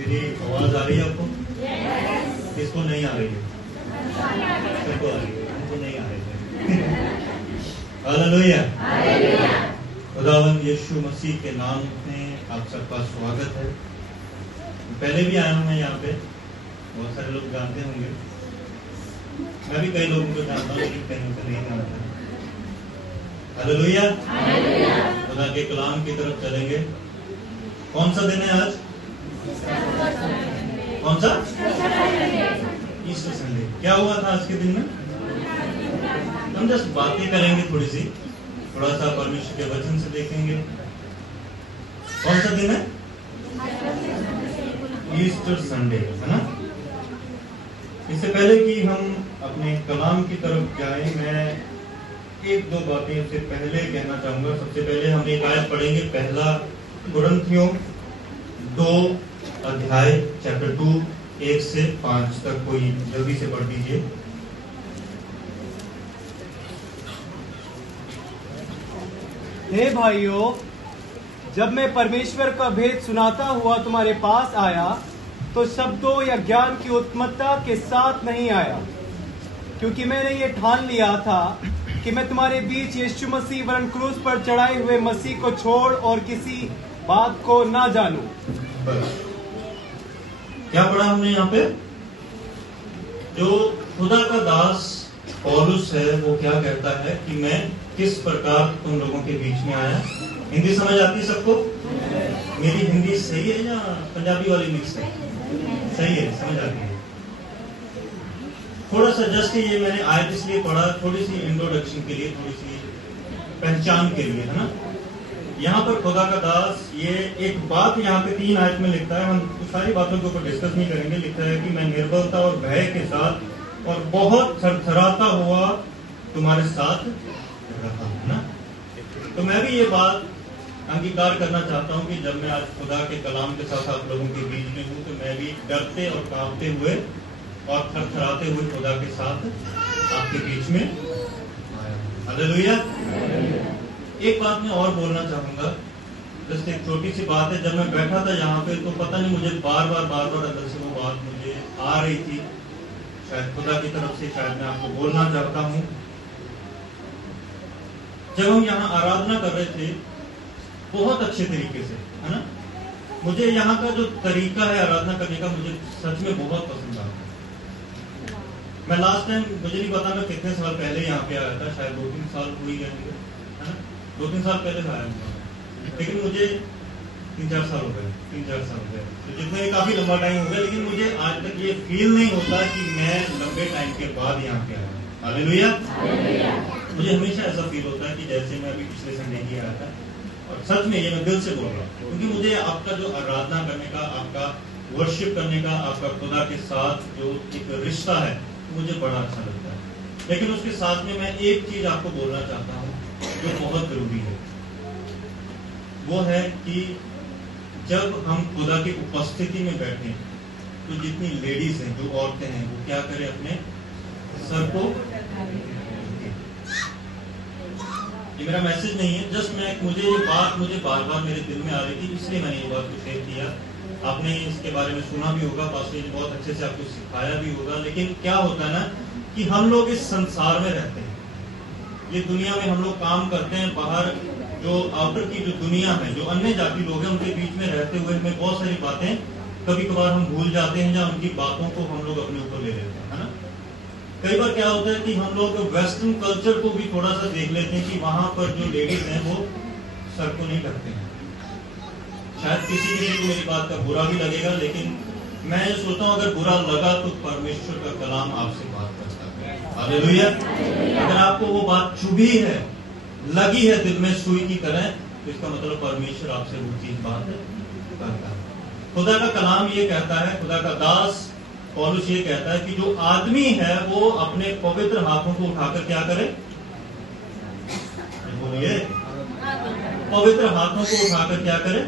मेरी आवाज आ रही है आपको? किसको नहीं आ रही है? सबको आ रही है, हमको नहीं आ रही है। हालेलुया। खुदावंद यीशु मसीह के नाम में आप सबका स्वागत है। पहले भी आया हूं मैं यहाँ पे, बहुत सारे लोग जानते होंगे, मैं भी कई लोगों को जानता हूँ लेकिन कहीं को नहीं जानता। हालेलुया। खुदा के कलाम की तरफ चलेंगे। कौन सा दिन है आज? कौन सा? Easter Sunday. क्या हुआ था आज के दिन में? हम जस्ट बातें करेंगे थोड़ी सी, थोड़ा सा परमेश्वर के वचन से देखेंगे। कौन सा दिन है? ईस्टर संडे, है ना? इससे पहले कि हम अपने कलाम की तरफ जाएं, मैं एक दो बातें इससे पहले कहना चाहूंगा। सबसे पहले हम एक आयत पढ़ेंगे, पहला कुरिन्थियों 2 अध्याय चैप्टर 2 1 से 5 तक। कोई जल्दी से पढ़ दीजिए। हे भाइयों, जब मैं परमेश्वर का भेद सुनाता हुआ तुम्हारे पास आया तो शब्दों या ज्ञान की उत्तमता के साथ नहीं आया, क्योंकि मैंने ये ठान लिया था कि मैं तुम्हारे बीच यीशु मसीह वरन क्रूस पर चढ़ाए हुए मसीह को छोड़ और किसी बात को ना जानूं। क्या पढ़ा हमने यहाँ पे? जो खुदा का दास पौलुस है वो क्या कहता है कि मैं किस प्रकार तुम लोगों के बीच में आया। हिंदी समझ आती है सबको? मेरी हिंदी सही है या पंजाबी वाली मिक्स है? सही है, समझ आती है। थोड़ा सा जस्ट ये मैंने आयत इसलिए पढ़ा, थोड़ी सी इंट्रोडक्शन के लिए, थोड़ी सी पहचान के लिए, है ना? यहाँ पर खुदा का दास ये एक बात यहाँ पे 3 आयत में लिखता है। हम सारी बातों के ऊपर डिस्कस नहीं करेंगे। लिखता है कि मैं निर्बलता और भय के साथ और बहुत थरथराता हुआ तुम्हारे साथ रहा, है ना? तो मैं भी ये बात अंगीकार करना चाहता हूँ कि जब मैं आज खुदा के कलाम के साथ आप लोगों के बीच में हूँ तो मैं भी डरते और कांपते हुए और थरथराते हुए खुदा के साथ आपके बीच में आया। हालेलुया। एक बात मैं और बोलना चाहूंगा, जस्ट एक छोटी सी बात है। जब मैं बैठा था यहाँ पे तो पता नहीं मुझे बार बार अंदर से वो बात मुझे आ रही थी, शायद खुदा की तरफ से, शायद मैं आपको बोलना चाहता हूँ। जब हम यहाँ आराधना कर रहे थे बहुत अच्छे तरीके से, है ना? मुझे यहाँ का जो तरीका है आराधना करने का मुझे सच में बहुत पसंद आता है। मैं लास्ट टाइम, मुझे नहीं पता मैं कितने साल पहले यहाँ पे आया था, शायद 2-3 साल हुई है ना? 2-3 साल पहले आया हूँ, लेकिन मुझे 3-4 साल हो गए, 3-4 साल हो गए, तो जितना ही काफी लंबा टाइम हो गया, लेकिन मुझे आज तक ये फील नहीं होता कि मैं लंबे टाइम के बाद यहाँ पे आया। हालेलुया। मुझे हमेशा ऐसा फील होता है कि जैसे मैं अभी पिछले संडे ही आया था, और सच में ये मैं दिल से बोल रहा हूँ, क्योंकि मुझे आपका जो आराधना करने का, आपका वर्शिप करने का, आपका खुदा के साथ जो एक रिश्ता है मुझे बड़ा अच्छा लगता है। लेकिन उसके साथ में मैं एक चीज आपको बोलना चाहता हूँ जो बहुत जरूरी है, वो है कि जब हम खुदा की उपस्थिति में बैठे तो जितनी लेडीज हैं, जो औरतें हैं, वो क्या करें? अपने सर को, ये मेरा मैसेज नहीं है, जस्ट मुझे ये बात बार बार मेरे दिल में आ रही थी, इसलिए मैंने ये बात को शेयर किया। आपने इसके बारे में सुना भी होगा, पास्टर जी ने बहुत अच्छे से आपको सिखाया भी होगा। लेकिन क्या होता है ना कि हम लोग इस संसार में रहते हैं, ये दुनिया में हम लोग काम करते हैं। बाहर जो आउटर की जो दुनिया है, जो अन्य जाति लोग हैं, उनके बीच में रहते हुए हमें बहुत सारी बातें कभी कभार हम भूल जाते हैं, या उनकी बातों को हम लोग अपने ऊपर ले लेते हैं, है ना? कई बार क्या होता है कि हम लोग वेस्टर्न कल्चर को भी थोड़ा सा देख लेते हैं कि वहां पर जो लेडीज हैं वो सर को नहीं ढकते हैं। शायद किसी को मेरी बात का बुरा भी लगेगा, लेकिन मैं ये सोचता हूँ अगर बुरा लगा तो परमेश्वर का कलाम आपसे बात करता है। हालेलुया। अगर आपको वो बात चुभी है, लगी है दिल में सुई की तरह, तो इसका मतलब परमेश्वर आपसे वो चीज बात करता है। खुदा का कलाम ये कहता है, खुदा का दास पौलुस ये कहता है कि जो आदमी है वो अपने पवित्र हाथों को उठाकर क्या करे? बोलिए, पवित्र हाथों को उठाकर क्या करे?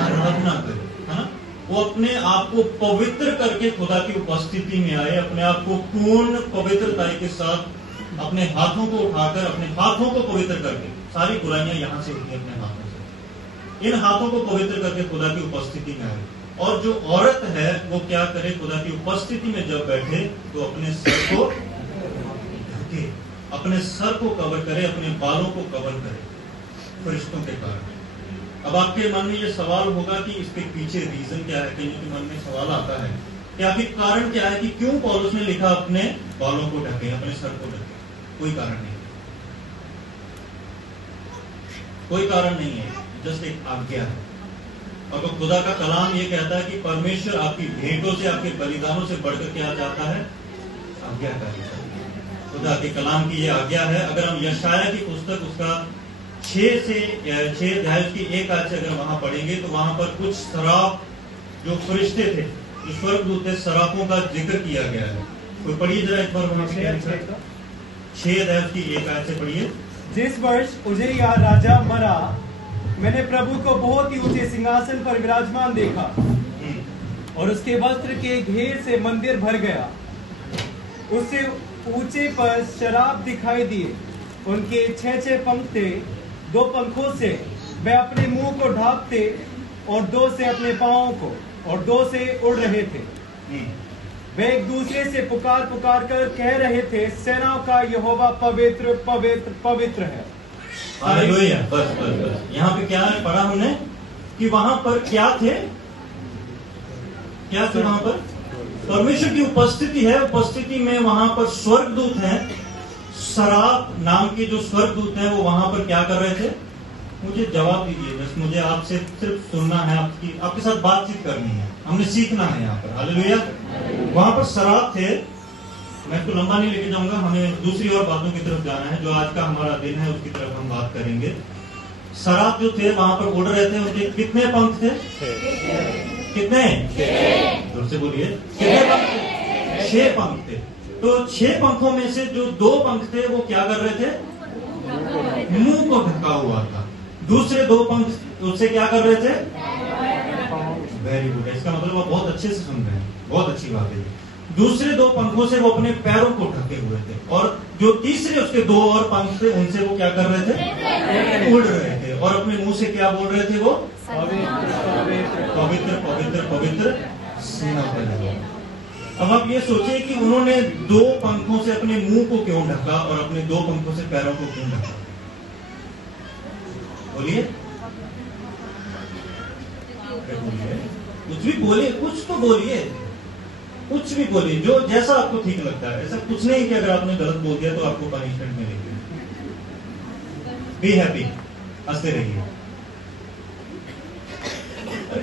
आराधना करे, है ना? वो अपने आप को पवित्र करके खुदा की उपस्थिति में आए, अपने आप को पूर्ण पवित्रता के साथ अपने हाथों को उठाकर, अपने हाथों को पवित्र करके, सारी बुराइयां यहां से होती है अपने हाथों से, इन हाथों को पवित्र करके खुदा की उपस्थिति में आए। और जो औरत है वो क्या करे, खुदा की उपस्थिति में जब बैठे तो अपने सर को ढके, अपने सर को कवर करे, अपने बालों को कवर करे फरिश्तों के कारण। अब आपके मन में ये सवाल होगा कि इसके पीछे रीजन क्या है, कहीं के मन में सवाल आता है कि आखिर कारण क्या है कि क्यों पौलुस ने लिखा अपने बालों को ढके, अपने सर को ढके। कोई कारण नहीं, कोई कारण नहीं है, जस्ट एक आज्ञा है। और तो खुदा का कलाम ये कहता है कि परमेश्वर आपकी भेंटों से, आपके बलिदानों से बढ़कर क्या चाहता है, आज्ञाकारी। खुदा के कलाम की ये आज्ञा है। अगर हम यशाया की पुस्तक उसका 6 अध्याय की 1 आयत से अगर वहां पढ़ेंगे तो वहां पर कुछ सराफ जो फरिश्ते थे, जो स्वर्गदूत थे, सराफों का जिक्र किया गया है। कोई पढ़िए जरा एक बार वहां पे 6 अध्याय की 1 आयत से पढ़िए। जिस वर्ष उजिया राजा मरा, मैंने प्रभु को बहुत ही ऊंचे सिंहासन पर विराजमान देखा और उसके वस्त्र के घेर से मंदिर भर गया। उससे ऊंचे पर शराब दिखाई दिए, उनके 6 पंख थे। 2 पंखों से वे अपने मुंह को ढांपते और 2 से अपने पांवों को, और 2 से उड़ रहे थे। वे एक दूसरे से पुकार पुकार कर कह रहे थे, सेनाओं का यहोवा पवित्र पवित्र पवित्र है। हालेलुया। बस यहाँ पे क्या है पढ़ा हमने कि वहां पर क्या थे, क्या थे वहां पर परमेश्वर की उपस्थिति है। उपस्थिति में वहां पर स्वर्गदूत हैं, सराफ नाम के जो स्वर्गदूत हैं वो वहां पर क्या कर रहे थे। मुझे जवाब दीजिए, बस मुझे आपसे सिर्फ सुनना है, आपके साथ बातचीत करनी है, हमने सीखना है यहाँ पर। हालेलुया। वहां पर सराफ थे। मैं इसको लंबा नहीं लेके जाऊंगा, हमें दूसरी और बातों की तरफ जाना है जो आज का हमारा दिन है, उसकी तरफ हम बात करेंगे। सराफ जो थे वहां पर उड़ रहे थे, उनके कितने पंख थे, कितने, जोर से बोलिए, कितने पंख थे, 6 पंख थे। तो 6 पंखों में से जो 2 पंख थे वो क्या कर रहे थे, मुंह को ढका हुआ था। दूसरे 2 पंख उससे क्या कर रहे थे, वेरी गुड, इसका मतलब आप बहुत अच्छे से सुन रहे हैं, बहुत अच्छी बात है। दूसरे 2 पंखों से वो अपने पैरों को ढके हुए थे, और जो तीसरे उसके 2 और पंख थे उनसे वो क्या कर रहे थे, उड़ रहे थे, और अपने मुंह से क्या बोल रहे थे, वो पवित्र पवित्र पवित्र सेना बल। अब आप ये सोचिए कि उन्होंने 2 पंखों से अपने मुंह को क्यों ढका और अपने 2 पंखों से पैरों को क्यों ढका, बोलिए, कुछ भी बोलिए, कुछ तो बोलिए, कुछ भी बोलिए, जो जैसा आपको ठीक लगता है। ऐसा कुछ नहीं कि अगर आपने गलत बोल दिया तो आपको पनिशमेंट मिलेगी। बी हैप्पी, हंसते रहिए,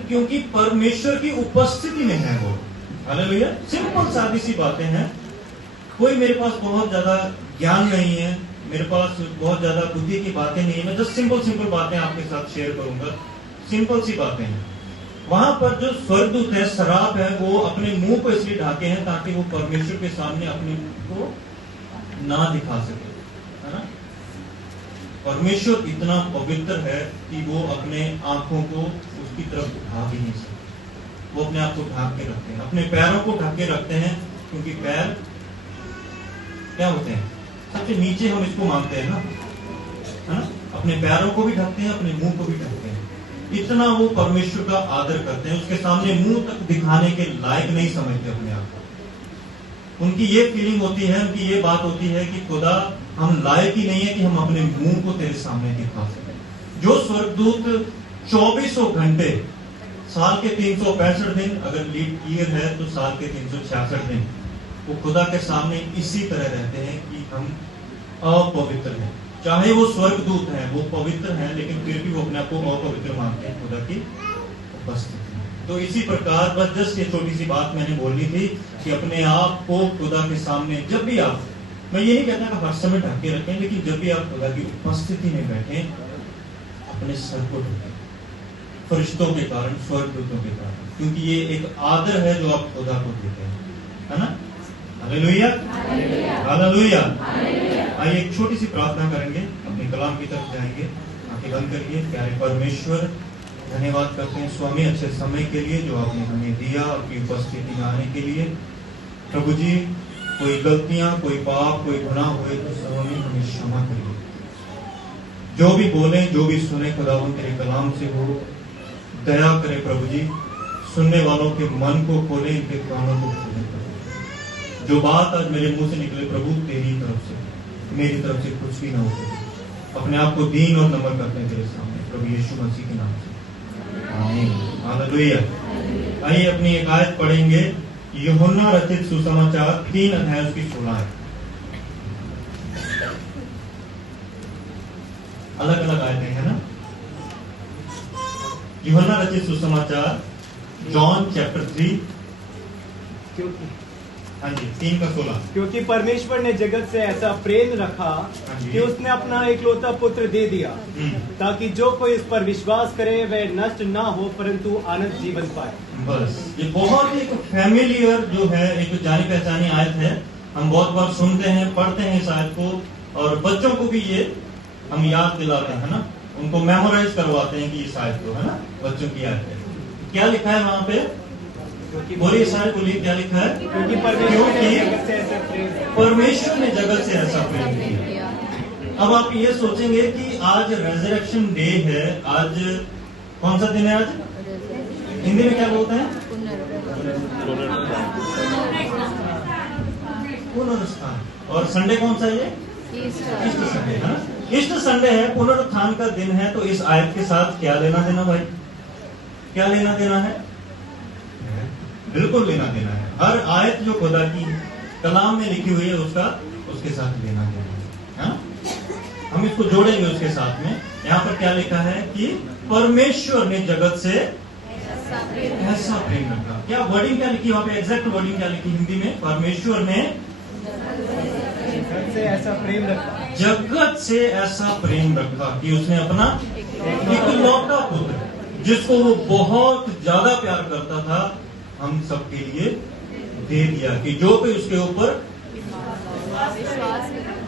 क्योंकि परमेश्वर की उपस्थिति में है वो। हालेलुया। सिंपल सादी सी बातें हैं। कोई मेरे पास बहुत ज्यादा ज्ञान नहीं है, मेरे पास बहुत ज्यादा बुद्धि की बातें नहीं है, मैं जस्ट सिंपल बातें आपके साथ शेयर करूंगा। सिंपल सी बातें हैं। वहां पर जो स्वर्गदूत है, सराफ है, वो अपने मुंह को इसलिए ढाके हैं ताकि वो परमेश्वर के सामने अपने मुंह को ना दिखा सके, है ना। परमेश्वर इतना पवित्र है कि वो अपने आंखों को उसकी तरफ उठा भी नहीं सकते। वो अपने आप को ढाक के रखते हैं, अपने पैरों को ढक के रखते हैं, क्योंकि पैर क्या होते हैं, सबसे नीचे हम इसको मानते हैं ना, है ना। अपने पैरों को भी ढकते हैं, अपने मुंह को भी ढकते हैं। इतना वो परमेश्वर का आदर करते हैं, उसके सामने मुंह तक दिखाने के लायक नहीं समझते अपने आप को। उनकी ये फीलिंग होती है, उनकी ये बात होती है कि खुदा हम लायक ही नहीं है कि हम अपने मुंह को तेरे सामने दिखा सकें। जो स्वर्गदूत 24 घंटे, साल के 365 दिन, अगर लीप ईयर है तो साल के 366 दिन, वो खुदा के सामने इसी तरह रहते हैं कि हम अपवित्र हैं। चाहे वो स्वर्गदूत हैं, वो पवित्र हैं, लेकिन फिर भी वो अपने आप को अपवित्र मानते हैं खुदा की उपस्थिति में। तो इसी प्रकार बस जस्ट ये छोटी सी बात मैंने बोलनी थी कि अपने आप को खुदा के सामने जब भी आप, मैं ये नहीं कहता कि हर समय ढक के रखें, लेकिन जब भी आप खुदा की उपस्थिति में बैठे, अपने सर को ढकें, फरिश्तों के कारण, स्वर्गदूतों के कारण, क्योंकि ये एक आदर है जो आप खुदा को देते हैं, है ना। Hallelujah, hallelujah. आइए एक छोटी सी प्रार्थना करेंगे, अपने कलाम की तरफ जाएंगे। आंखें बंद करिए। प्यारे परमेश्वर, धन्यवाद करते हैं स्वामी अच्छे समय के लिए जो आपने हमें दिया, आपकी उपस्थिति में आने के लिए। प्रभु जी, कोई गलतियां, कोई पाप, कोई गुनाह हुए तो स्वामी हमें क्षमा करिए। जो भी बोले, जो भी सुने, खुदा तेरे कलाम से हो, दया करे प्रभु जी। सुनने वालों के मन को खोले, इनके कानों को खोले। जो बात आज मेरे मुंह से निकले प्रभु तेरी तरफ से, मेरी तरफ से कुछ भी ना हो। अपने आप को दीन और नम्र करते हैं तेरे सामने प्रभु यीशु मसीह के नाम से, आमीन, हालेलुया। आइए अपनी एक आयत पढ़ेंगे, यूहन्ना रचित सुसमाचार 3 अध्याय उसकी 16 है। अलग अलग आयतें हैं ना। यूहन्ना रचित सुसमाचार जॉन चैप्टर 3, क्योंकि हाँ जी 3 का 16। क्योंकि परमेश्वर ने जगत से ऐसा प्रेम रखा कि उसने अपना इकलौता पुत्र दे दिया, ताकि जो कोई इस पर विश्वास करे वह नष्ट ना हो परंतु अनंत जीवन पाए। बस ये बहुत एक फैमिलियर जो है, एक जानी पहचानी आयत है। हम बहुत बार सुनते हैं, पढ़ते हैं इस आयत को, और बच्चों को भी ये हम याद दिलाते हैं ना, उनको मेमोराइज करवाते हैं कि इस आयत को, है ना, बच्चों की आयत है। क्या लिखा है वहां पे? बोलिए सारे, बोलिए क्या लिखा है? क्योंकि परमेश्वर ने जगत से ऐसा प्रेम किया। अब आप ये सोचेंगे कि आज रेजरेक्शन डे है, आज कौन सा दिन है? आज हिंदी में क्या बोलते हैं? पुनरुत्थान। और संडे कौन सा है ये? ईस्टर संडे है ना। ईस्टर संडे है, पुनरुत्थान का दिन है। तो इस आयत के साथ क्या लेना देना भाई? क्या लेना देना है? बिल्कुल लेना देना है। हर आयत जो खुदा की कलाम में लिखी हुई है उसके साथ लेना देना है। हम इसको जोड़ेंगे उसके साथ में। यहाँ पर क्या लिखा है कि परमेश्वर ने जगत से ऐसा प्रेम रखा। क्या वर्डिंग क्या लिखी वहां पे? एग्जैक्ट वर्डिंग क्या लिखी हिंदी में? परमेश्वर ने जगत से ऐसा प्रेम रखा, जगत से ऐसा प्रेम रखा कि उसने अपना इकलौता पुत्र, जिसको वो बहुत ज्यादा प्यार करता था, हम सबके लिए दे दिया, कि जो कोई उसके ऊपर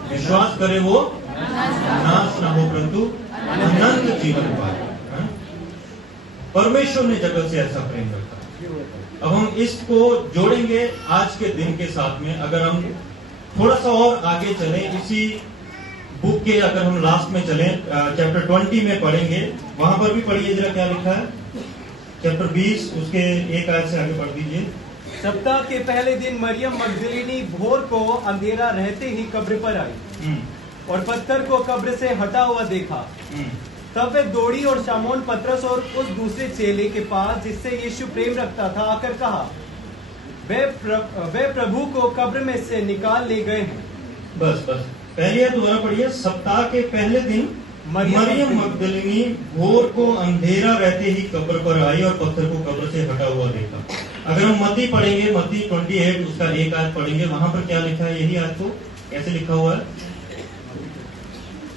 विश्वास करे वो नाश ना हो परंतु अनंत जीवन पाए। परमेश्वर ने जगत से ऐसा प्रेम रखा। अब हम इसको जोड़ेंगे आज के दिन के साथ में। अगर हम थोड़ा सा और आगे चलें, इसी बुक के अगर हम लास्ट में चलें, चैप्टर 20 में पढ़ेंगे, वहां पर भी पढ़िए जरा क्या लिखा है। चैप्टर 20 उसके एक आयत से आगे पढ़ दीजिए। सप्ताह के पहले दिन मरियम मगदलिनी भोर को अंधेरा रहते ही कब्र पर आई और पत्थर को कब्र से हटा हुआ देखा। तब वे दौड़ी और शामोन पतरस और उस दूसरे चेले के पास जिससे यीशु प्रेम रखता था आकर कहा, वे प्रभु को कब्र में से निकाल ले गए हैं। बस पहले दोबारा पढ़िए। सप्ताह के पहले दिन मरियम मगदलिनी भोर को अंधेरा रहते ही कब्र पर आई और पत्थर को कब्र से हटा हुआ देखा। अगर हम मत्ती पढ़ेंगे, मत्ती 28 उसका एक आयत पढ़ेंगे, वहां पर क्या लिखा है? यही आयत को कैसे लिखा हुआ है?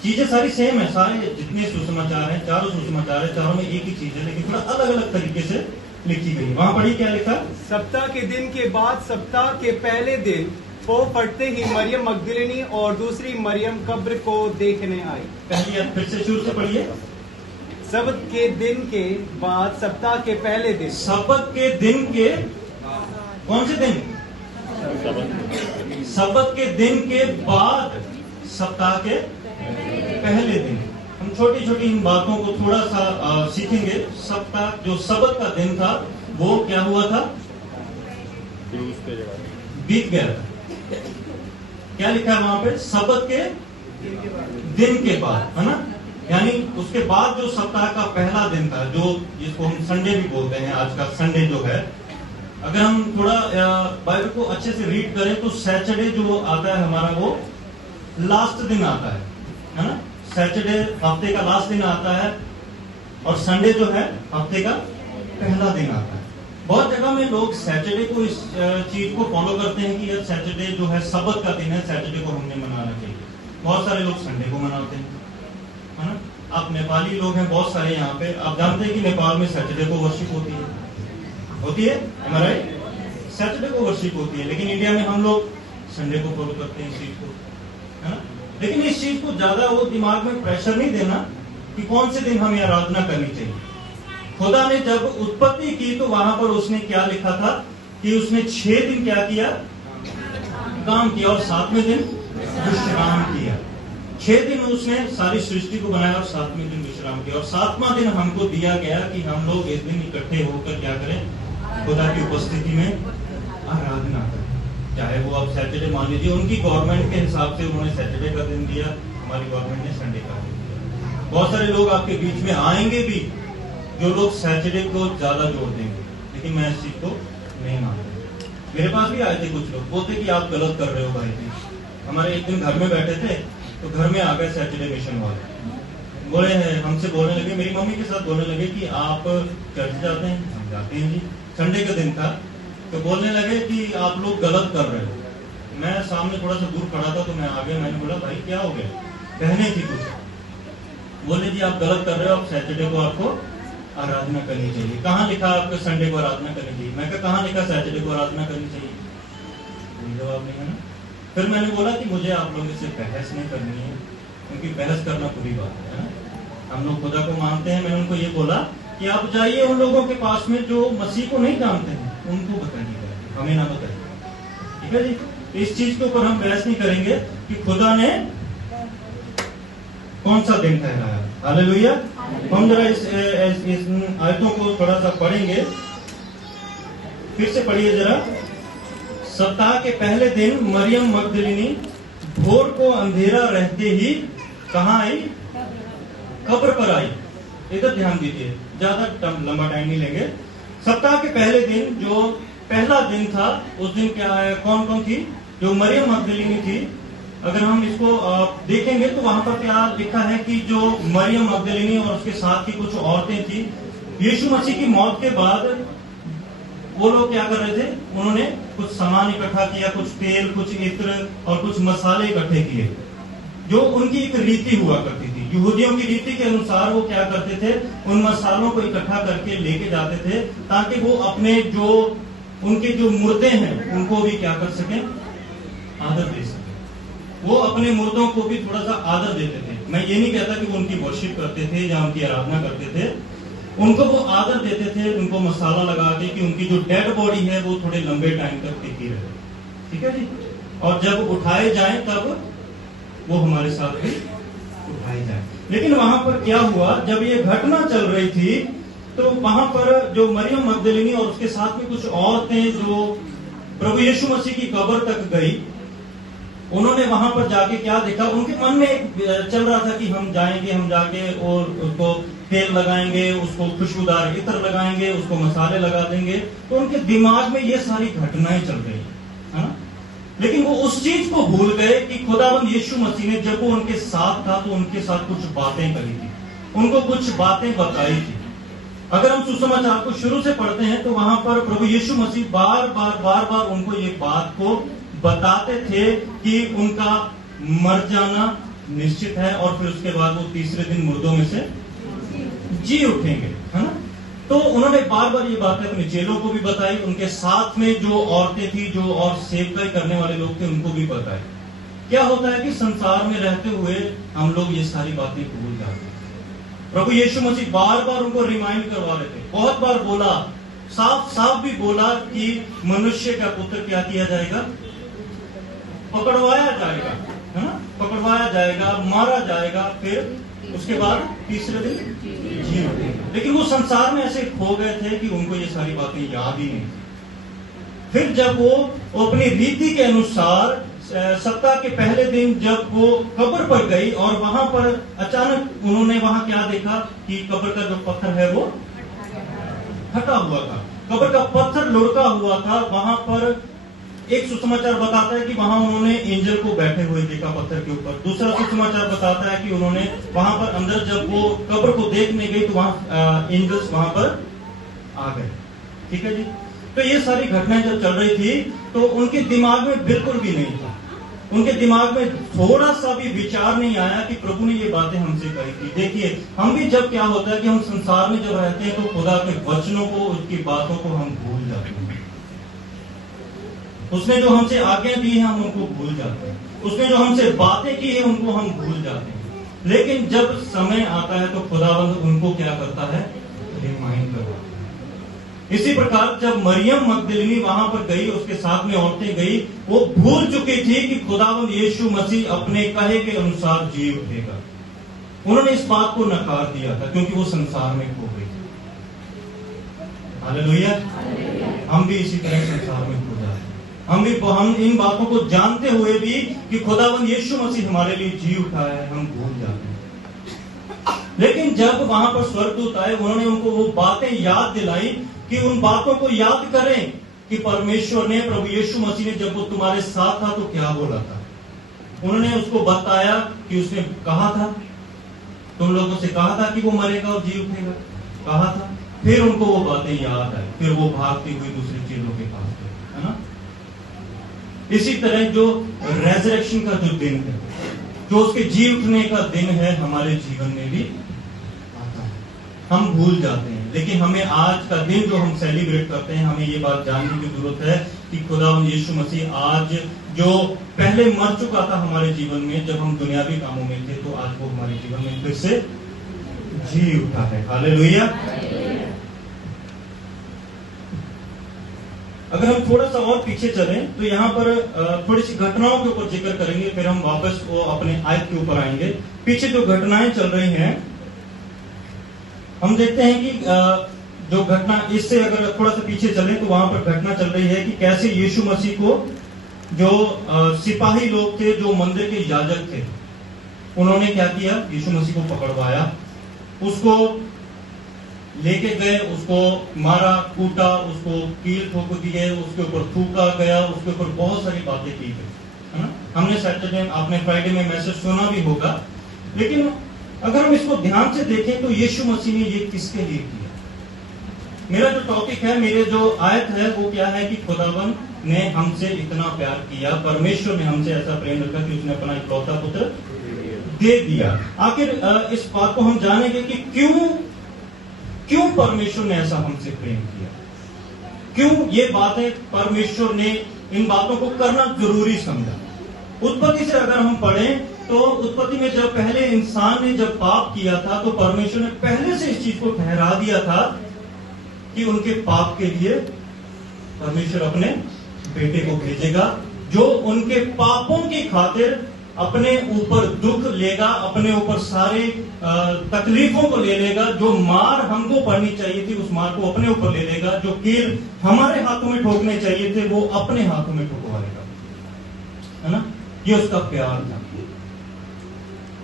चीजें सारी सेम है, सारे जितने सुसमाचार हैं, चारों सुसमाचार है, चारों में एक ही चीज है, लेकिन थोड़ा अलग अलग तरीके से लिखी गई। वहां पढ़िए क्या लिखा? सप्ताह के दिन के बाद सप्ताह के पहले दिन पो फटते ही मरियम मगदलिनी और दूसरी मरियम कब्र को देखने आई। पहली फिर से शुरू से पढ़िए। सबत के दिन के बाद सप्ताह के पहले दिन। सबत के दिन के कौन से दिन? सबत के दिन के बाद सप्ताह के पहले दिन। हम छोटी छोटी इन बातों को थोड़ा सा सीखेंगे। सप्ताह जो सबत का दिन था वो क्या हुआ था? बीत गया था। क्या लिखा है वहां पे? सबत के दिन के बाद, है ना। यानी उसके बाद जो सप्ताह का पहला दिन था, जो जिसको हम संडे भी बोलते हैं, आज का संडे जो है, अगर हम थोड़ा बाइबल को अच्छे से रीड करें तो सैटरडे जो आता है हमारा वो लास्ट दिन आता है ना। सैटरडे हफ्ते का लास्ट दिन आता है और संडे जो है हफ्ते का पहला दिन आता है। बहुत जगह में लोग सैटरडे को इस चीज को फॉलो करते हैं कि यार सैटरडे जो है सबत का दिन है, सैटरडे को हमने मनाना चाहिए। बहुत सारे लोग संडे को मनाते हैं, है ना। आप नेपाली लोग हैं बहुत सारे यहाँ पे, आप जानते हैं कि नेपाल में सैटरडे को वर्शिप होती है हमारा सैटरडे को वर्शिप होती है, लेकिन इंडिया में हम लोग संडे को फॉलो करते हैं इस चीज को, है ना। लेकिन इस चीज को ज्यादा वो दिमाग में प्रेशर नहीं देना कि कौन से दिन हमें आराधना करनी चाहिए। खुदा ने जब उत्पत्ति की तो वहां पर उसने क्या लिखा था कि उसने 6 दिन क्या किया? काम किया और 7वें दिन विश्राम किया। 6 दिन उसने सारी सृष्टि को बनाया और 7वें दिन विश्राम किया। और 7वां दिन हमको दिया गया कि हम लोग इस दिन इकट्ठे होकर क्या करें? खुदा की उपस्थिति में आराधना करें। चाहे वो आप सैटरडे मान लीजिए, उनकी गवर्नमेंट के हिसाब से उन्होंने सैटरडे का दिन दिया, हमारी गवर्नमेंट ने संडे का दिन दिया। बहुत सारे लोग आपके बीच में आएंगे भी जो लोग सैटरडे को ज्यादा जोर देंगे, लेकिन मैं इस चीज को नहीं मानता। मेरे पास भी आए थे कुछ लोग, बोलते कि आप गलत कर रहे हो भाई जी। हमारे एक दिन घर में बैठे थे तो घर में आ गए सैटरडे मिशन वाले, बोले हमसे बोलने लगे, मेरी मम्मी के साथ बोलने लगे कि आप चर्च जाते हैं? हम जाते हैं जी। संडे का दिन था तो बोलने लगे कि आप लोग गलत कर रहे हो। मैं सामने थोड़ा सा दूर खड़ा था तो मैं आ गया, मैंने बोला भाई क्या हो गया, कहने थी कुछ। बोले जी आप गलत कर रहे हो, आप सैटरडे को आपको आराधना करनी चाहिए। कहाँ लिखा आपको संडे को आराधना करनी चाहिए? मैं कहा लिखा सैटरडे को आराधना करनी चाहिए? जवाब नहीं है ना। फिर मैंने बोला कि मुझे आप लोगों से बहस नहीं करनी है, क्योंकि बहस करना बुरी बात है ना। हम लोग खुदा को मानते हैं। मैंने उनको ये बोला कि आप जाइए उन लोगों के पास में जो मसीह को नहीं जानते हैं, उनको बताइए, हमें ना बताइए। ठीक है जी। इस चीज के ऊपर हम बहस नहीं करेंगे कि खुदा ने कौन सा दिन ठहराया। हालेलुया। हम जरा इस आयतों को थोड़ा सा पढ़ेंगे। फिर से पढ़िए जरा। सप्ताह के पहले दिन मरियम मगदलिनी भोर को अंधेरा रहते ही कहाँ आई? कब्र पर आई। इधर ध्यान दीजिए, ज्यादा लंबा टाइम नहीं लेंगे। सप्ताह के पहले दिन जो पहला दिन था, उस दिन क्या है, कौन कौन थी? जो मरियम मगदलिनी थी। अगर हम इसको देखेंगे तो वहां पर क्या लिखा है कि जो मरियम मगदलिनी और उसके साथ की कुछ औरतें थी, यीशु मसीह की मौत के बाद वो लोग क्या कर रहे थे? उन्होंने कुछ सामान इकट्ठा किया, कुछ तेल, कुछ इत्र और कुछ मसाले इकट्ठे किए, जो उनकी एक रीति हुआ करती थी। यहूदियों की रीति के अनुसार वो क्या करते थे? उन मसालों को इकट्ठा करके लेके जाते थे, ताकि वो अपने जो उनके जो मुर्दे हैं उनको भी क्या कर सके? आदर दे सके। वो अपने मुर्दों को भी थोड़ा सा आदर देते थे। मैं ये नहीं कहता कि वो उनकी वर्शिप करते थे या उनकी आराधना करते थे, उनको वो आदर देते थे, उनको मसाला लगा के कि उनकी जो डेड बॉडी है वो थोड़े लंबे टाइम तक टिकी रहे। ठीक है जी। और जब उठाए जाए तब वो हमारे साथ भी उठाए जाए। लेकिन वहां पर क्या हुआ, जब ये घटना चल रही थी तो वहां पर जो मरियम मगदलिनी और उसके साथ में कुछ औरतें जो प्रभु यीशु मसीह की कब्र तक गई, उन्होंने वहां पर जाके क्या देखा? उनके मन में एक चल रहा था कि हम जाएंगे, हम जाके और उसको तेल लगाएंगे, उसको खुशबूदार इत्र लगाएंगे, उसको मसाले लगा देंगे। तो उनके दिमाग में ये सारी घटनाएं चल रही है ना। लेकिन वो उस चीज को भूल गए कि खुदावंद यीशु मसीह ने जब वो उनके साथ था तो उनके साथ कुछ बातें करी थी, उनको कुछ बातें बताई थी। अगर हम सुसमाचार को शुरू से पढ़ते हैं तो वहां पर प्रभु यीशु मसीह बार बार उनको ये बात को बताते थे कि उनका मर जाना निश्चित है और फिर उसके बाद वो तीसरे दिन मुर्दों में से जी उठेंगे, है ना। तो उन्होंने बार बार ये बातें अपने चेलों को भी बताई, उनके साथ में जो औरतें थी, जो और सेवकाई करने वाले लोग थे, उनको भी बताई। क्या होता है कि संसार में रहते हुए हम लोग ये सारी बातें भूल जाते हैं। प्रभु यीशु मसीह बार बार उनको रिमाइंड करवा रहे थे, बहुत बार बोला, साफ साफ भी बोला कि मनुष्य का पुत्र क्या किया जाएगा? पकड़वाया जाएगा, है ना, पकड़वाया जाएगा, मारा जाएगा, फिर उसके बाद तीसरे दिन जी उठेगा। लेकिन वो संसार में ऐसे खो गए थे कि उनको ये सारी बातें याद ही नहीं थी। फिर जब वो अपनी रीति के अनुसार सप्ताह के पहले दिन जब वो कब्र पर गई और वहां पर अचानक उन्होंने वहां क्या देखा कि कब्र का जो पत्थर है वो हटा हुआ था, कब्र का पत्थर लुढ़का हुआ था। वहां पर एक सुसमाचार बताता है कि वहां उन्होंने एंजल को बैठे हुए देखा पत्थर के ऊपर। दूसरा सुसमाचार बताता है कि उन्होंने वहां पर अंदर जब वो कब्र को देखने गई तो वहां एंजल्स वहां पर आ गए। ठीक है जी। तो ये सारी घटनाएं जब चल रही थी तो उनके दिमाग में बिल्कुल भी नहीं था, उनके दिमाग में थोड़ा सा भी विचार नहीं आया कि प्रभु ने ये बातें हमसे कही थी। देखिए, हम भी जब क्या होता है कि हम संसार में जब रहते हैं तो खुदा के वचनों को, उसकी बातों को हम भूल जाते हैं। उसने जो हमसे आज्ञा दी है हम उनको भूल जाते हैं, उसने जो हमसे बातें की है उनको हम भूल जाते हैं। लेकिन जब समय आता है तो खुदावंद उनको क्या करता है? रिमाइंड करता है। इसी प्रकार जब मरियम मगदलिनी वहां पर गई, उसके साथ में औरतें गई, वो भूल चुकी थी कि खुदावंद यीशु मसीह अपने कहे के अनुसार जी उठेगा। उन्होंने इस बात को नकार दिया था क्योंकि वो संसार में खो गई थी। हालेलुया। हम भी इसी तरह संसार में खो जाते हैं। हम इन बातों को जानते हुए भी कि खुदावंद यीशु मसीह हमारे लिए जी उठा है, हम भूल जाते हैं। लेकिन जब वहां पर स्वर्गदूत आए, उन्होंने उनको वो बातें याद दिलाई कि उन बातों को याद करें कि परमेश्वर ने, प्रभु यीशु मसीह ने जब वो तुम्हारे साथ था तो क्या बोला था। उन्होंने उसको बताया कि उसने कहा था, तुम लोगों से कहा था कि वो मरेगा और जी उठेगा, कहा था। फिर उनको वो बातें याद आई, फिर वो भागती हुई दूसरे चेलों के पास गए, है ना। इसी तरह जो रेजरेक्शन का जो दिन है, जो उसके जी उठने का दिन है, हमारे जीवन में भी आता है। हम भूल जाते हैं, लेकिन हमें आज का दिन जो हम सेलिब्रेट करते हैं, हमें ये बात जानने की जरूरत है कि खुदावंद यीशु मसीह आज जो पहले मर चुका था हमारे जीवन में, जब हम दुनियावी कामों में थे, तो आज वो हमारे जीवन में फिर से जी उठा है। हालेलुया। अगर हम थोड़ा सा और पीछे चलें तो यहाँ पर थोड़ी सी घटनाओं के ऊपर जिक्र करेंगे, फिर हम वापस वो अपने आयत के ऊपर आएंगे। पीछे जो घटनाएं चल रही हैं, हम देखते हैं कि जो घटना, इससे अगर थोड़ा सा पीछे चलें तो वहां पर घटना चल रही है कि कैसे यीशु मसीह को जो सिपाही लोग थे, जो मंदिर के याजक थे, उन्होंने क्या किया, यीशु मसीह को पकड़वाया, उसको लेके गए, उसको मारा, कूटा, उसको कील ठोक दिए, उसके ऊपर थूका गया, उसके ऊपर बहुत सारी बातें की गई, है ना। हमने सैटरडे, आपने फ्राइडे में मैसेज सुना भी होगा। लेकिन अगर हम इसको ध्यान से देखें तो यीशु मसीह ने ये किसके लिए किया। मेरा जो टॉपिक है, मेरे जो आयत है, वो क्या है कि खुदावन ने हमसे इतना प्यार किया, परमेश्वर ने हमसे ऐसा प्रेम रखा कि उसने अपना इकलौता पुत्र दे दिया। आखिर इस बात को हम जानेंगे कि क्यों परमेश्वर ने ऐसा हमसे प्रेम किया, क्यों ये बातें परमेश्वर ने इन बातों को करना जरूरी समझा। उत्पत्ति से अगर हम पढ़ें तो उत्पत्ति में जब पहले इंसान ने जब पाप किया था, तो परमेश्वर ने पहले से इस चीज को ठहरा दिया था कि उनके पाप के लिए परमेश्वर अपने बेटे को भेजेगा, जो उनके पापों की खातिर अपने ऊपर दुख लेगा, अपने ऊपर सारे तकलीफों को ले लेगा। जो मार हमको पड़नी चाहिए थी, उस मार को अपने ऊपर ले लेगा। जो कील हमारे हाथों में ठोकने चाहिए थे, वो अपने हाथों में ठोकवा लेगा, है ना। ये उसका प्यार था।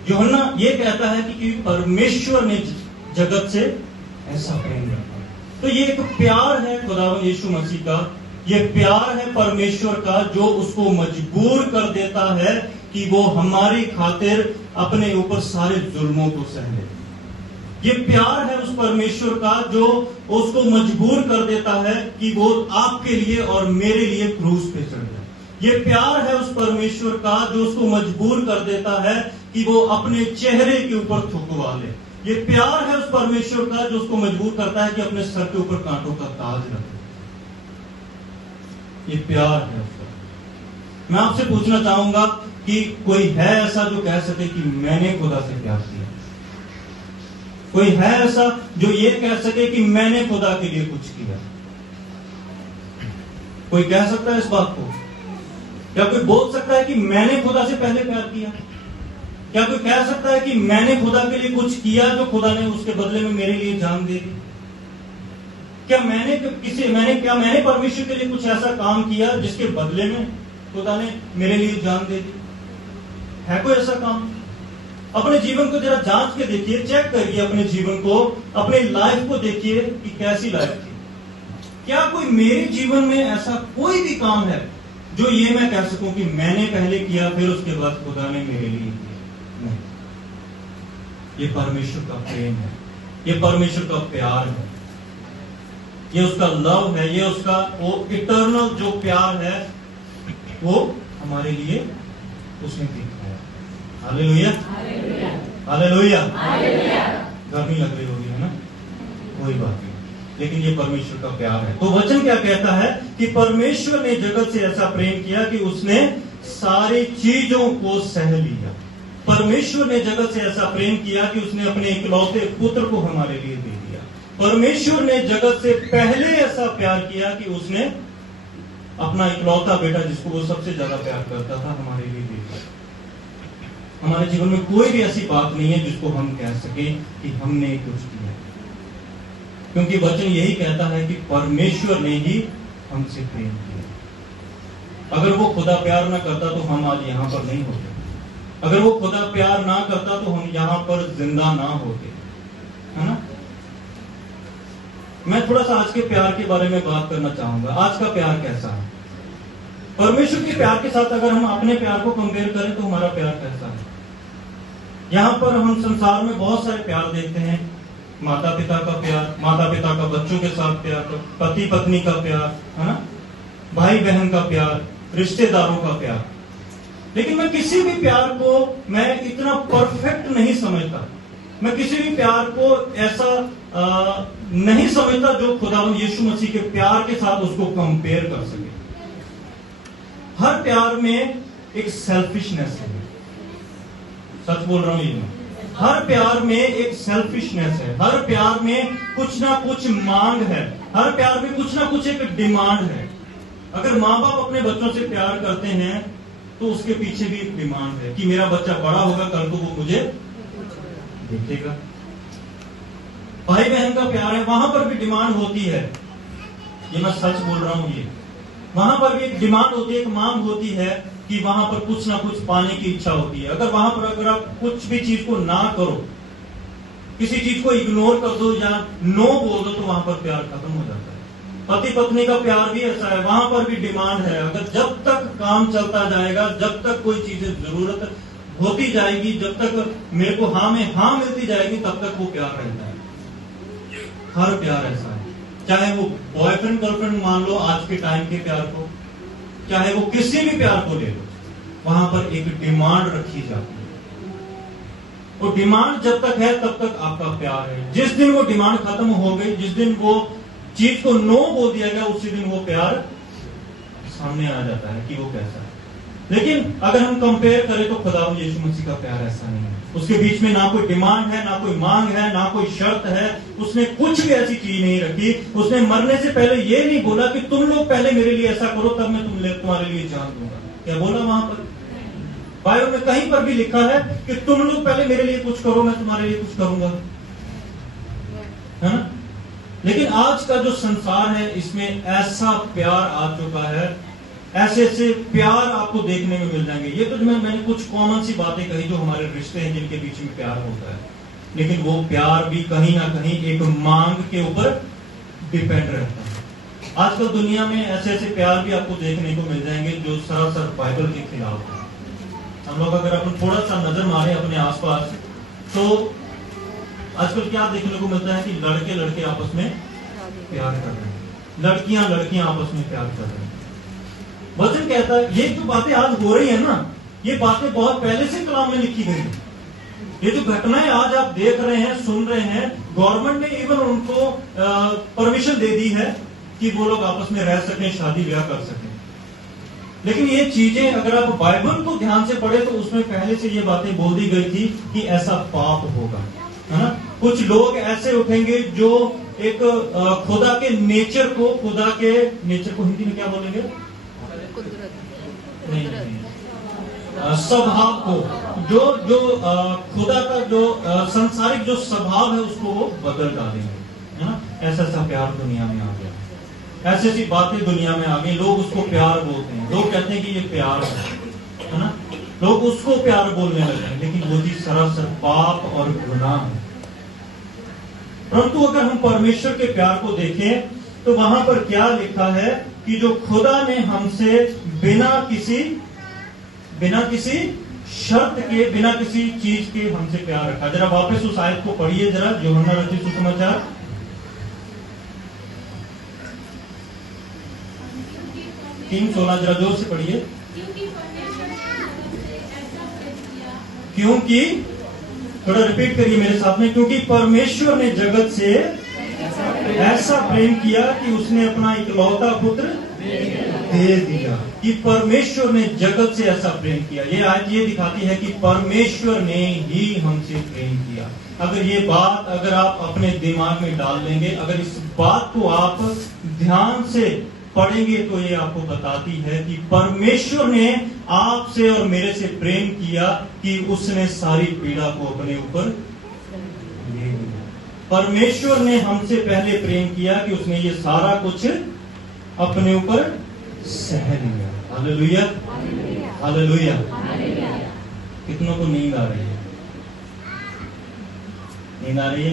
यूहन्ना ये कहता है कि परमेश्वर ने जगत से ऐसा प्रेम रखा। तो ये एक प्यार है खुदावंद यीशु मसीह का, ये प्यार है परमेश्वर का, जो उसको मजबूर कर देता है कि वो हमारी खातिर अपने ऊपर सारे जुल्मों को सह ले। ये प्यार है उस परमेश्वर का जो उसको मजबूर कर देता है कि वो आपके लिए और मेरे लिए क्रूस पे चढ़ जाए। ये प्यार है उस परमेश्वर का जो उसको मजबूर कर देता है कि वो अपने चेहरे के ऊपर थुकवा ले। ये प्यार है उस परमेश्वर का जो उसको मजबूर करता है कि अपने सर के ऊपर कांटों का ताज रखे। ये प्यार है उसका। मैं आपसे पूछना चाहूंगा कि कोई है ऐसा जो कह सके कि मैंने खुदा से प्यार किया? कोई है ऐसा जो ये कह सके कि मैंने खुदा के लिए कुछ किया? कोई कह सकता है इस बात को? क्या कोई बोल सकता है कि मैंने खुदा से पहले प्यार किया? क्या कोई कह सकता है कि मैंने खुदा के लिए कुछ किया जो खुदा ने उसके बदले में मेरे लिए जान दे दी? क्या मैंने परमेश्वर के लिए कुछ ऐसा काम किया जिसके बदले में खुदा ने मेरे लिए जान दे दी? है कोई ऐसा काम? अपने जीवन को जरा जांच के देखिए, चेक करिए अपने जीवन को, अपने लाइफ को देखिए कि कैसी लाइफ थी। क्या कोई मेरे जीवन में ऐसा कोई भी काम है जो ये मैं कह सकूं कि मैंने पहले किया फिर उसके बाद खुदा ने मेरे लिए किया? नहीं। ये परमेश्वर का प्रेम है, ये परमेश्वर का प्यार है, ये उसका लव है, ये उसका वो इटर्नल जो प्यार है वो हमारे लिए उसने दिखाया। Hallelujah, hallelujah. गर्मी लग रही होगी, है ना? कोई बात नहीं, लेकिन ये परमेश्वर का प्यार है। तो वचन क्या कहता है कि परमेश्वर ने जगत से ऐसा प्रेम किया कि उसने सारी चीजों को सह लिया। परमेश्वर ने जगत से ऐसा प्रेम किया कि उसने अपने इकलौते पुत्र को हमारे लिए दे दिया। परमेश्वर ने जगत से पहले ऐसा प्यार किया कि उसने अपना इकलौता बेटा, जिसको वो सबसे ज्यादा प्यार करता था, हमारे लिए दे दिया। हमारे जीवन में कोई भी ऐसी बात नहीं है जिसको हम कह सके कि हमने कुछ किया। क्योंकि वचन यही कहता है कि परमेश्वर ने ही हमसे प्रेम किया। अगर वो खुदा प्यार ना करता तो हम आज यहाँ पर नहीं होते। अगर वो खुदा प्यार ना करता तो हम यहाँ पर जिंदा ना होते, है ना। मैं थोड़ा सा आज के प्यार के बारे में बात करना चाहूंगा। आज का प्यार कैसा है? परमेश्वर के प्यार के साथ अगर हम अपने प्यार को कंपेयर करें तो हमारा प्यार कैसा है? यहाँ पर हम संसार में बहुत सारे प्यार देखते हैं। माता पिता का प्यार, माता पिता का बच्चों के साथ प्यार, पति पत्नी का प्यार, है ना, भाई बहन का प्यार, रिश्तेदारों का प्यार। लेकिन मैं किसी भी प्यार को मैं इतना परफेक्ट नहीं समझता। मैं किसी भी प्यार को ऐसा नहीं समझता जो खुदावंद यीशु मसीह के प्यार के साथ उसको कंपेयर कर सके। हर प्यार में एक सेल्फिशनेस है। सच बोल रहा हूं ये। हर प्यार में एक सेल्फिशनेस है। हर प्यार में कुछ ना कुछ मांग है। हर प्यार में कुछ ना कुछ एक डिमांड है। अगर माँ बाप अपने बच्चों से प्यार करते हैं तो उसके पीछे भी एक डिमांड है कि मेरा बच्चा बड़ा होगा, कल को वो मुझे देखेगा। भाई बहन का प्यार है, वहां पर भी डिमांड होती है। ये मैं सच बोल रहा हूं। ये वहां पर भी एक डिमांड होती है, एक मांग होती है कि वहां पर कुछ ना कुछ पाने की इच्छा होती है। अगर वहां पर अगर आप कुछ भी चीज को ना करो, किसी चीज को इग्नोर कर दो या नो बोल दो तो वहां पर प्यार खत्म हो जाता है। पति पत्नी का प्यार भी ऐसा है। वहां पर भी डिमांड है। अगर जब तक काम चलता जाएगा, जब तक कोई चीजें जरूरत होती जाएगी, जब तक मेरे को हाँ में हाँ मिलती जाएगी, तब तक वो प्यार रहता है। हर प्यार ऐसा है। चाहे वो बॉयफ्रेंड गर्लफ्रेंड मान लो आज के टाइम के प्यार को, चाहे वो किसी भी प्यार को ले लो, वहां पर एक डिमांड रखी जाती है। वो डिमांड जब तक है तब तक आपका प्यार है। जिस दिन वो डिमांड खत्म हो गई, जिस दिन वो चीज को नो बोल दिया गया, उसी दिन वो प्यार सामने आ जाता है कि वो कैसा है। लेकिन अगर हम कंपेयर करें तो खुदावंद यीशु मसीह का प्यार ऐसा नहीं है। उसके बीच में ना कोई डिमांड है, ना कोई मांग है, ना कोई शर्त है। उसने कुछ भी ऐसी चीज नहीं रखी। उसने मरने से पहले ये नहीं बोला कि तुम लोग पहले मेरे लिए ऐसा करो तब मैं तुम्हारे लिए जान दूंगा। क्या बोला वहां पर? बाइबल में कहीं पर भी लिखा है कि तुम लोग पहले मेरे लिए कुछ करो, मैं तुम्हारे लिए कुछ करूंगा, है ना। लेकिन आज का जो संसार है इसमें ऐसा प्यार आ चुका है, ऐसे ऐसे प्यार आपको देखने में मिल जाएंगे। ये तो मैंने कुछ कॉमन सी बातें कही जो हमारे रिश्ते हैं जिनके बीच में प्यार होता है। लेकिन वो प्यार भी कहीं ना कहीं एक मांग के ऊपर डिपेंड रहता है। आजकल दुनिया में ऐसे ऐसे प्यार भी आपको देखने को मिल जाएंगे जो सरासर बाइबल के खिलाफ है। हम लोग अगर अपन थोड़ा सा नजर मारे अपने आसपास तो आजकल क्या देखने को मिलता है कि लड़के लड़के आपस में प्यार कर रहे हैं, लड़कियां लड़कियां आपस में प्यार कर रहे हैं। वचन कहता है ये जो बातें आज हो रही है ना, ये बातें बहुत पहले से कलाम में लिखी गई है। ये जो घटनाएं आज आप देख रहे हैं, सुन रहे हैं, गवर्नमेंट ने इवन उनको परमिशन दे दी है कि वो लोग आपस में रह सकें, शादी ब्याह कर सकें। लेकिन ये चीजें अगर आप बाइबल को ध्यान से पढ़े तो उसमें पहले से ये बातें बोल दी गई थी कि ऐसा पाप होगा, है ना। कुछ लोग ऐसे उठेंगे जो एक खुदा के नेचर को, खुदा के नेचर को हिंदी में क्या बोलेंगे, स्वभाव को, जो जो खुदा का जो संसारिक जो स्वभाव है उसको वो बदल डालेंगे, है ना। ऐसा ऐसा प्यार दुनिया में आ गया, ऐसी ऐसी बातें दुनिया में आ गई। लोग उसको प्यार बोलते हैं, लोग कहते हैं कि ये प्यार है ना। लोग उसको प्यार बोलने लगे हैं, लेकिन वो चीज सरासर पाप और गुनाह है। परंतु अगर हम परमेश्वर के प्यार को देखें तो वहां पर क्या लिखा है कि जो खुदा ने हमसे बिना किसी शर्त के, बिना किसी चीज के हमसे प्यार रखा। जरा वापस उस आयत को पढ़िए जरा, यूहन्ना रचित सुसमाचार 3:16, जरा जोर से पढ़िए। क्योंकि, थोड़ा रिपीट करिए मेरे साथ में, क्योंकि परमेश्वर ने जगत से ऐसा प्रेम किया कि उसने अपना इकलौता पुत्र दे दिया। कि परमेश्वर ने जगत से ऐसा प्रेम किया। ये आयत ये दिखाती है कि परमेश्वर ने ही हमसे प्रेम किया। अगर ये बात अगर आप अपने दिमाग में डाल लेंगे, अगर इस बात को आप ध्यान से पढ़ेंगे तो ये आपको बताती है कि परमेश्वर ने आपसे और मेरे से प्रेम किया कि उसने सारी पीड़ा को अपने ऊपर ले लिया। परमेश्वर ने हमसे पहले प्रेम किया कि उसने ये सारा कुछ अपने ऊपर सह लिया। Hallelujah, hallelujah. कितनों को नींद आ रही है? नींद आ रही है?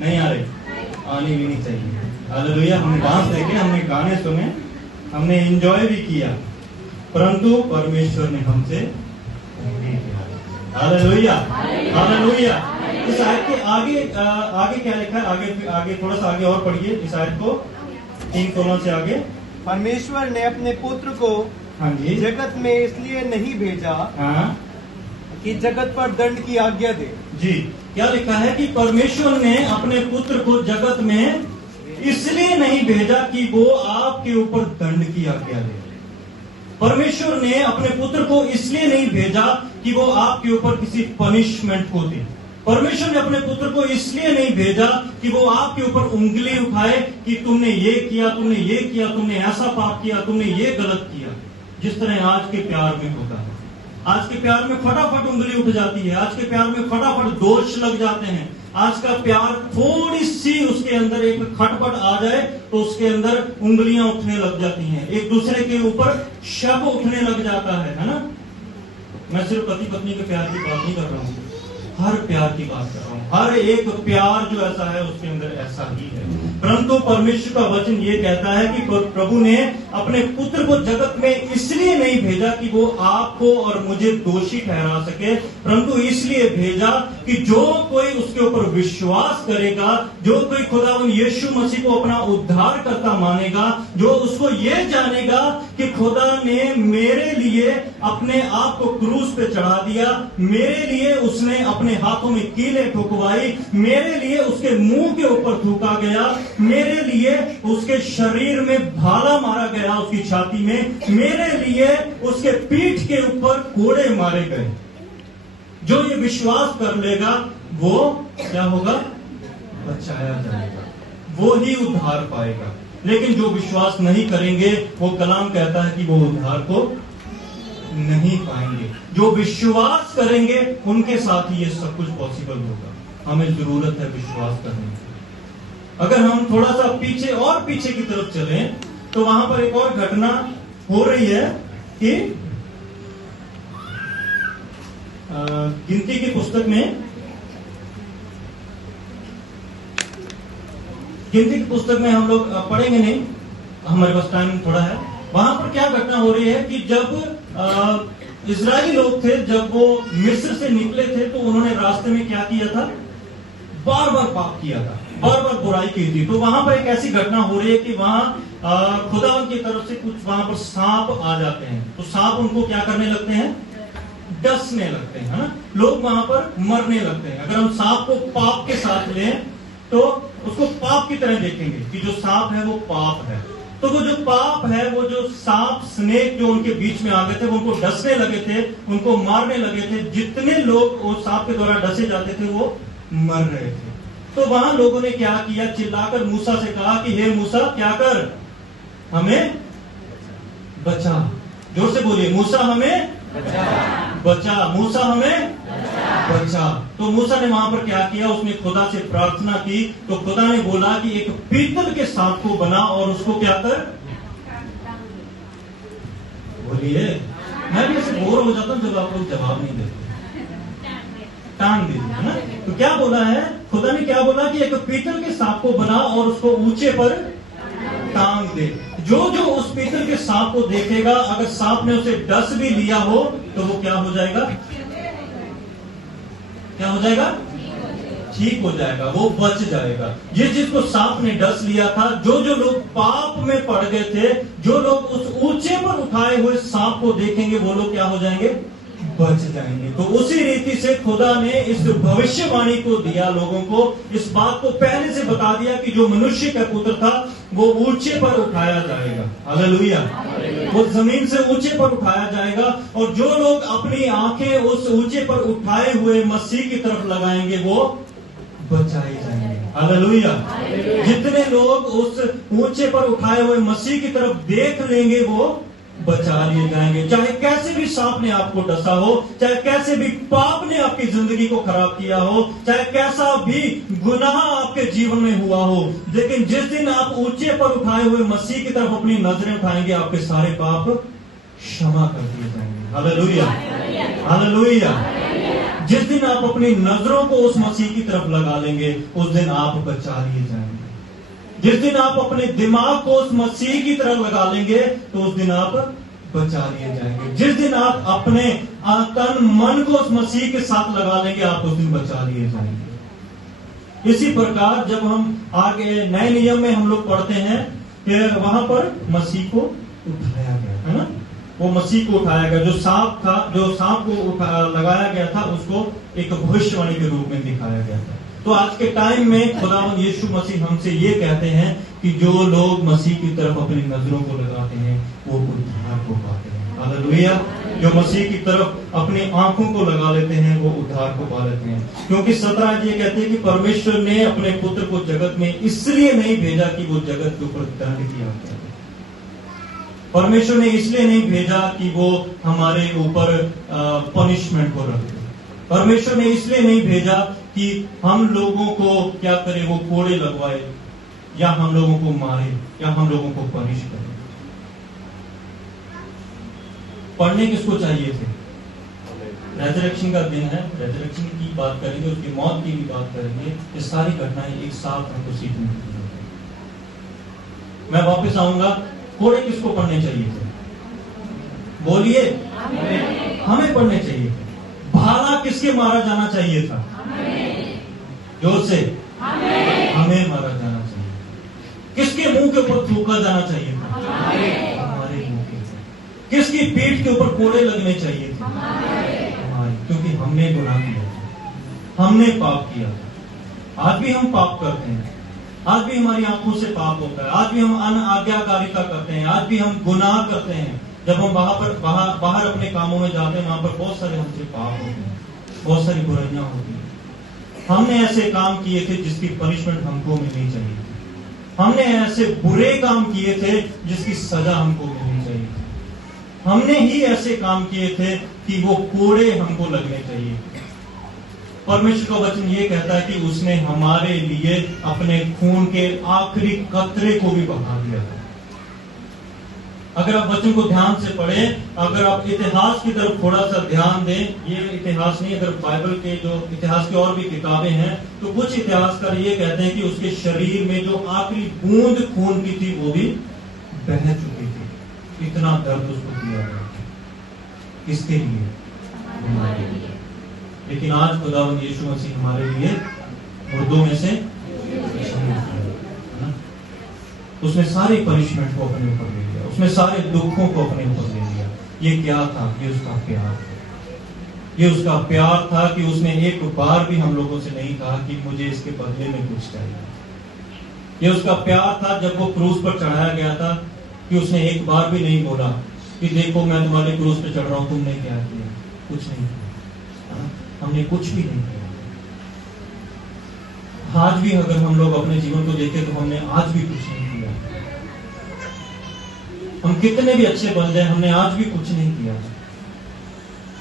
नहीं आ रही? आनी भी नहीं चाहिए। हालेलुया। हमने डांस देखे, हमने गाने सुने, हमने एंजॉय भी किया, परंतु परमेश्वर ने हमसे हालेलुया, हालेलुया। इस आयत के आगे आगे क्या लिखा है? आगे थोड़ा सा आगे और पढ़िए इस आयत को, 3 कोलों से आगे। परमेश्वर ने अपने पुत्र को हाँ जी, जगत में इसलिए नहीं भेजा हाँ कि जगत पर दंड की आज्ञा दे। जी, क्या लिखा है कि परमेश्वर ने अपने पुत्र को जगत में इसलिए नहीं भेजा कि वो आपके ऊपर दंड की आज्ञा दे। परमेश्वर ने अपने पुत्र को इसलिए नहीं भेजा कि वो आपके ऊपर किसी पनिशमेंट को दे। परमेश्वर ने अपने पुत्र को इसलिए नहीं भेजा कि वो आपके ऊपर उंगली उठाए कि तुमने ये किया, तुमने ये किया, तुमने ऐसा पाप किया, तुमने ये गलत किया, जिस तरह आज के प्यार में होता है। आज के प्यार में फटाफट उंगली उठ जाती है, आज के प्यार में फटाफट दोष लग जाते हैं। आज का प्यार थोड़ी सी उसके अंदर एक खटपट आ जाए तो उसके अंदर उंगलियां उठने लग जाती हैं, एक दूसरे के ऊपर शक उठने लग जाता है ना। मैं सिर्फ पति पत्नी के प्यार की बात नहीं कर रहा हूँ, हर प्यार की बात कर रहा हूँ। हर एक प्यार जो ऐसा है उसके अंदर ऐसा ही है। परंतु परमेश्वर का वचन ये कहता है कि प्रभु ने अपने पुत्र को जगत में इसलिए नहीं भेजा कि वो आपको और मुझे दोषी ठहरा सके, परंतु इसलिए भेजा कि जो कोई उसके ऊपर विश्वास करेगा, जो कोई खुदावन यीशु मसीह को अपना उद्धारकर्ता मानेगा, जो उसको ये जानेगा कि खुदा ने मेरे लिए अपने आप को क्रूस पे चढ़ा दिया, मेरे लिए उसने अपने हाथों में कीलें ठुकवाई, मेरे लिए उसके मुंह के ऊपर थूका गया, मेरे लिए उसके शरीर में भाला मारा गया, उसकी छाती में, मेरे लिए उसके पीठ के ऊपर कोड़े मारे गए। जो ये विश्वास कर लेगा वो क्या होगा? बचाया जाएगा, वो ही उद्धार पाएगा। लेकिन जो विश्वास नहीं करेंगे वो कलाम कहता है कि वो उद्धार को नहीं पाएंगे। जो विश्वास करेंगे उनके साथ ही ये सब कुछ पॉसिबल होगा। हमें जरूरत है विश्वास करने की। अगर हम थोड़ा सा पीछे और पीछे की तरफ चलें तो वहां पर एक और घटना हो रही है कि गिनती की पुस्तक में, गिनती की पुस्तक में हम लोग पढ़ेंगे नहीं, हमारे पास टाइम थोड़ा है। वहां पर क्या घटना हो रही है कि जब इजरायली लोग थे, जब वो मिस्र से निकले थे तो उन्होंने रास्ते में क्या किया था? बार बार पाप किया था, बार बार बुराई की थी। तो वहां पर एक ऐसी घटना हो रही है कि वहां खुदावन की तरफ से कुछ वहां पर सांप आ जाते हैं। तो सांप उनको क्या करने लगते हैं? डसने लगते हैं, है ना। लोग वहां पर मरने लगते हैं। अगर हम सांप को पाप के साथ लें तो उसको पाप की तरह देखेंगे कि जो सांप है वो पाप है। तो वो जो पाप है, वो जो सांप स्नेक जो उनके बीच में आ गए थे, वो उनको डसने लगे थे, उनको मारने लगे थे। जितने लोग वो सांप के द्वारा डसे जाते थे वो मर रहे थे। तो वहां लोगों ने क्या किया? चिल्लाकर मूसा से कहा कि हे मूसा, क्या कर, हमें बचा। जोर से बोलिए, मूसा हमें बचा, मूसा हमें बचा। तो मूसा ने वहां पर क्या किया? उसने खुदा से प्रार्थना की। तो खुदा ने बोला कि एक पीतल के सांप को बना और उसको क्या कर, बोलिए। मैं भी ऐसे बोर हो जाता हूं जब आप लोग जवाब नहीं देते, टांग दीजिए, है ना। तो क्या बोला है खुदा ने? क्या बोला कि एक पीतल के सांप को बना और उसको ऊंचे पर टांग दे। जो जो उस पीतल के सांप को देखेगा, अगर सांप ने उसे डस भी लिया हो तो वो क्या हो जाएगा? क्या हो जाएगा? ठीक हो जाएगा, वो बच जाएगा। जिसको सांप ने डस लिया था, जो जो लोग पाप में पड़ गए थे, जो लोग उस ऊंचे पर उठाए हुए सांप को देखेंगे, वो लोग क्या हो जाएंगे? बच जाएंगे। तो उसी रीति से खुदा ने इस भविष्यवाणी को दिया, लोगों को इस बात को पहले से बता दिया कि जो मनुष्य का पुत्र था वो ऊंचे पर उठाया जाएगा। हालेलुया। वो जमीन से ऊंचे पर उठाया जाएगा और जो लोग अपनी आंखें उस ऊंचे पर उठाए हुए मसीह की तरफ लगाएंगे वो बचाए जाएंगे। हालेलुया। जितने लोग उस ऊंचे पर उठाए हुए मसीह की तरफ देख लेंगे वो बचा लिए जाएंगे। चाहे कैसे भी सांप ने आपको डसा हो, चाहे कैसे भी पाप ने आपकी जिंदगी को खराब किया हो, चाहे कैसा भी गुनाह आपके जीवन में हुआ हो, लेकिन जिस दिन आप ऊंचे पर उठाए हुए मसीह की तरफ अपनी नजरें उठाएंगे, आपके सारे पाप क्षमा कर दिए जाएंगे। Hallelujah, hallelujah. जिस दिन आप अपनी नजरों को उस मसीह की तरफ लगा लेंगे, उस दिन आप बचा लिए जाएंगे। जिस दिन आप अपने दिमाग को उस मसीह की तरफ लगा लेंगे, तो उस दिन आप बचा लिए जाएंगे। जिस दिन आप अपने तन मन को उस मसीह के साथ लगा लेंगे, आप उस दिन बचा लिए जाएंगे। इसी प्रकार जब हम आगे नए नियम में हम लोग पढ़ते हैं, फिर वहां पर मसीह को उठाया गया है ना, वो मसीह को उठाया गया। जो सांप था, जो सांप को लगाया गया था, उसको एक भविष्यवाणी के रूप में दिखाया गया था। तो आज के टाइम में खुदावंद यीशु मसीह हमसे ये कहते हैं कि जो लोग मसीह की तरफ अपनी नजरों को लगाते हैं, वो उद्धार को पाते हैं। हालेलुया। जो मसीह की तरफ अपनी आंखों को लगा लेते हैं, वो उद्धार को पा लेते हैं। क्योंकि 17 ये कहते हैं कि परमेश्वर ने अपने पुत्र को जगत में इसलिए नहीं भेजा कि वो जगत के ऊपर दंड किया करे। परमेश्वर ने इसलिए नहीं भेजा कि वो हमारे ऊपर पनिशमेंट को रखे। परमेश्वर ने इसलिए नहीं भेजा कि हम लोगों को क्या करे, वो कोड़े लगवाए, या हम लोगों को मारे, या हम लोगों को पनिश करे। पढ़ने किसको चाहिए थे? रेजरेक्शन का दिन है, रेजरेक्शन की बात करेंगे, उसकी मौत की भी बात करेंगे। ये सारी घटनाएं एक साथ हमको सीखने की जरूरत है। मैं वापस आऊंगा, कोड़े किसको पढ़ने चाहिए थे? बोलिए, हमें पढ़ने चाहिए थे। भाला किसके मारा जाना चाहिए था? जोर से, हमें मारा जाना चाहिए। किसके मुंह के ऊपर थूका जाना चाहिए था? हमारे मुंह के ऊपर। किसकी पीठ के ऊपर कोड़े लगने चाहिए थे? हमारे, क्योंकि हमने गुनाह किया था, हमने पाप किया था। आज भी हम पाप करते हैं, आज भी हमारी आंखों से पाप होता है, आज भी हम अनाज्ञाकारिता करते हैं, आज भी हम गुनाह करते हैं। जब हम बाहर अपने कामों में जाते हैं, वहां पर बहुत सारे हमसे पाप होते हैं, बहुत सारी बुराइयां होती हैं। हमने ऐसे काम किए थे जिसकी पनिशमेंट हमको मिलनी चाहिए थी। हमने ऐसे बुरे काम किए थे जिसकी सजा हमको मिलनी चाहिए थी। हमने ही ऐसे काम किए थे कि वो कोड़े हमको लगने चाहिए। परमेश्वर का वचन ये कहता है कि उसने हमारे लिए अपने खून के आखिरी कतरे को भी बहा दिया था। अगर आप वचन को ध्यान से पढ़ें, अगर आप इतिहास की तरफ थोड़ा सा ध्यान दें, ये इतिहास नहीं, अगर बाइबल के जो इतिहास की और भी किताबें हैं, तो कुछ इतिहासकार ये कहते हैं कि उसके शरीर में जो आखिरी बूंद खून की थी, वो भी बह चुकी थी। इतना दर्द उसको दिया गया। किसके लिए? हमारे लिए। लेकिन आज खुदावंद यीशु मसीह हमारे लिए मुर्दों में से उसने सारी पनिशमेंट को अपने ऊपर ले लिया, उसने सारे दुखों को अपने ऊपर ले लिया। ये क्या था? ये उसका प्यार था। ये उसका प्यार था कि उसने एक बार भी हम लोगों से नहीं कहा कि मुझे इसके बदले में कुछ चाहिए। ये उसका प्यार था जब वो क्रूस पर चढ़ाया गया था, कि उसने एक बार भी नहीं बोला कि देखो मैं तुम्हारे क्रूस पे चढ़ रहा हूं, तुमने क्या किया? कुछ नहीं किया, हमने कुछ भी नहीं किया। आज भी अगर हम लोग अपने जीवन को देखें तो हमने आज भी कुछ नहीं किया। हम कितने भी अच्छे बन जाए, हमने आज भी कुछ नहीं किया।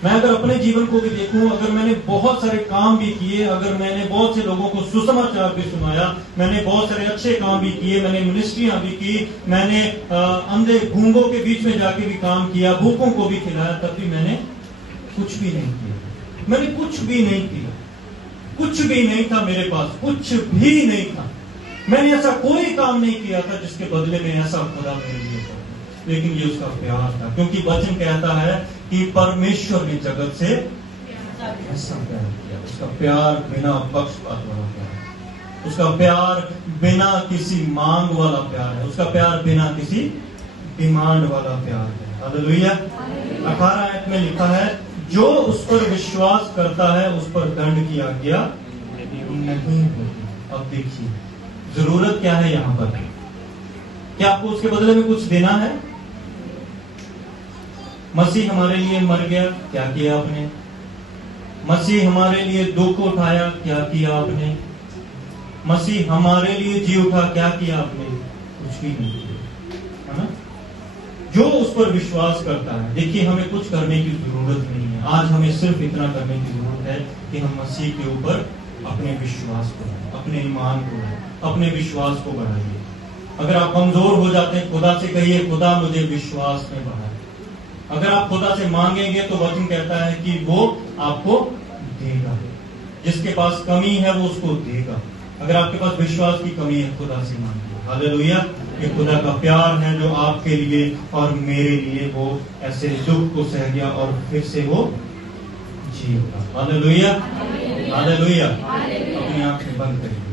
मैं अगर अपने जीवन को भी देखूं, अगर मैंने बहुत सारे काम भी किए, अगर मैंने बहुत से लोगों को सुसमाचार भी सुनाया, मैंने बहुत सारे अच्छे काम भी किए, मैंने मिनिस्ट्रियां भी की, मैंने अंधे गूंगों के बीच में जाके भी काम किया, भूखों को भी खिलाया, तब भी मैंने कुछ भी नहीं किया। मैंने कुछ भी नहीं किया, कुछ भी नहीं था मेरे पास, कुछ भी नहीं था। मैंने ऐसा कोई काम नहीं किया था जिसके बदले में ऐसा खुदा मेरे लिए था। लेकिन ये उसका प्यार था, क्योंकि वचन कहता है कि परमेश्वर ने जगत से ऐसा प्यार किया। उसका प्यार बिना पक्षपात वाला प्यार है, उसका प्यार बिना किसी मांग वाला प्यार है, उसका प्यार बिना किसी डिमांड वाला प्यार है। हालेलुया। 18 आयत में लिखा है, जो उस पर विश्वास करता है उस पर दंड की आज्ञा नहीं होती। अब देखिए जरूरत क्या है यहाँ पर? क्या आपको उसके बदले में कुछ देना है? मसीह हमारे लिए मर गया, क्या किया आपने? मसीह हमारे लिए दुख उठाया, क्या किया आपने? मसीह हमारे लिए जी उठा, क्या किया आपने? कुछ भी नहीं किया, है ना? जो उस पर विश्वास करता है। देखिए, हमें कुछ करने की जरूरत नहीं है। आज हमें सिर्फ इतना करने की जरूरत है कि हम मसीह के ऊपर अपने विश्वास को, अपने ईमान को, अपने विश्वास को बढ़ाइए। अगर आप कमजोर हो जाते हैं, खुदा से कहिए, खुदा मुझे विश्वास में बढ़ाए। अगर आप खुदा से मांगेंगे तो वचन कहता है कि वो आपको देगा। जिसके पास कमी है वो उसको देगा। अगर आपके पास विश्वास की कमी है, खुदा से मांगिए। हालेलुया। ये खुदा का प्यार है जो आपके लिए और मेरे लिए वो ऐसे दुख को सह गया और फिर से वो जी उठा। Hallelujah, hallelujah. अपनी आंखें बंद करिए।